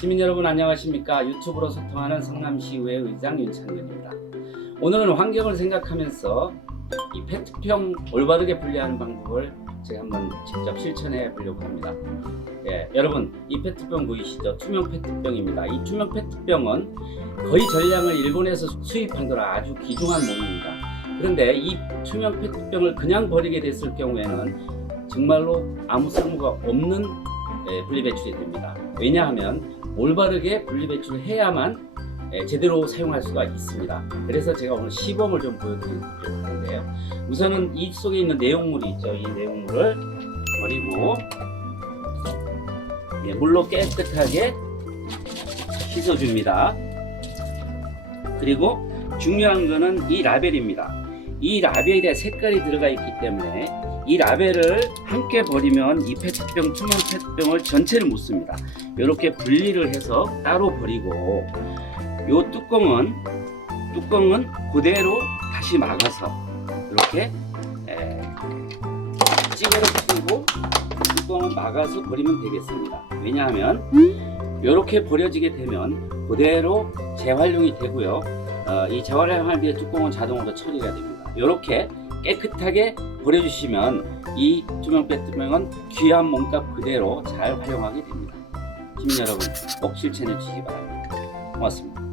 시민 여러분 안녕하십니까? 유튜브로 소통하는 성남시의회 의장 윤창근입니다. 오늘은 환경을 생각하면서 이 페트병 올바르게 분리하는 방법을 제가 한번 직접 실천해 보려고 합니다. 예, 여러분 이 페트병 보이시죠? 투명 페트병입니다. 이 투명 페트병은 거의 전량을 일본에서 수입한 거라 아주 귀중한 몸입니다. 그런데 이 투명 페트병을 그냥 버리게 됐을 경우에는 정말로 아무 쓸모가 없는 예, 분리배출이 됩니다. 왜냐하면 올바르게 분리배출해야만 예, 제대로 사용할 수가 있습니다. 그래서 제가 오늘 시범을 좀 보여드리려고 하는데요. 우선은 이 속에 있는 내용물이 있죠. 이 내용물을 버리고 예, 물로 깨끗하게 씻어줍니다. 그리고 중요한 거는 이 라벨입니다. 이 라벨에 색깔이 들어가 있기 때문에 이 라벨을 함께 버리면 이 페트병 투명 페트병을 전체를 못 씁니다. 이렇게 분리를 해서 따로 버리고 요 뚜껑은 뚜껑은 그대로 다시 막아서 이렇게 에, 찌개로 풀고 뚜껑을 막아서 버리면 되겠습니다. 왜냐하면 이렇게 버려지게 되면 그대로 재활용이 되고요. 어, 이 재활용할 때 뚜껑은 자동으로 처리가 됩니다. 이렇게 깨끗하게 버려주시면 이 투명 페트병은 귀한 몸값 그대로 잘 활용하게 됩니다. 시민 여러분 꼭 실천해 주시기 바랍니다. 고맙습니다.